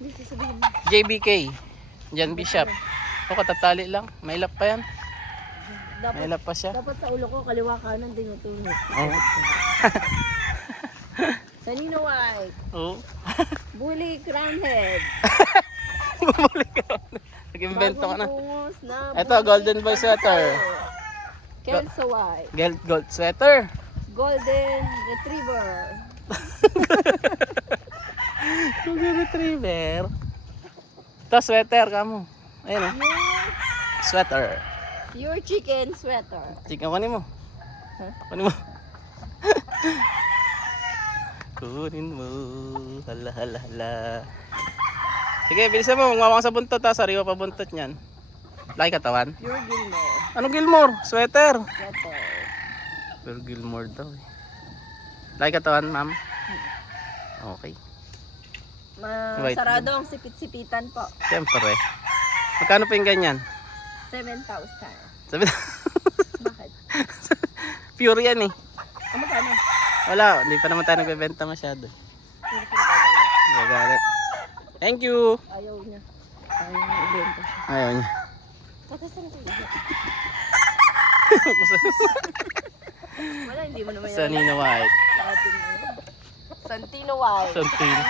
Hindi sasabihin mo. JBK. Jan Bishop. O, katatali lang. May lap pa yan. May lap pa siya. Dapat sa ulo ko, kaliwa kanan tinutulog. Oo. Sa Nino White. Oo. Bully Crown Head. Bumalik ka. Nag-invento ka na. Bagong bungos na Ito, Bully Golden Boy sweater. Kelso White. Gold sweater. Golden Retriever. Golden Retriever. Ito, sweater ka mo. Ayun o. Sweater. Your chicken sweater. Chicken, kunin mo. Huh? Kunin mo. Kunin mo. Hala, hala, hala. Sige, bilisan mo. Magmamang sa buntot ha. Sariwa pa buntot niyan. Laki katawan. Your Gilmore. Anong Gilmore? Sweater. Sweater. Pero Gilmore daw eh. Laki katawan, ma'am. Okay. White Sarado ang sipit-sipitan po. Siyempre. Magkano pa yung ganyan? 7,000. Sabi Bakit? pure yan eh. Ano ba na? Wala, hindi pa naman tayo nagbebenta masyado. Gagalit. Thank you. Ayaw niya. Ayaw niya ibenta siya. Ayaw niya. Katasan ko yun. Wala, hindi mo naman Sa Nino White. Santino White. Santino.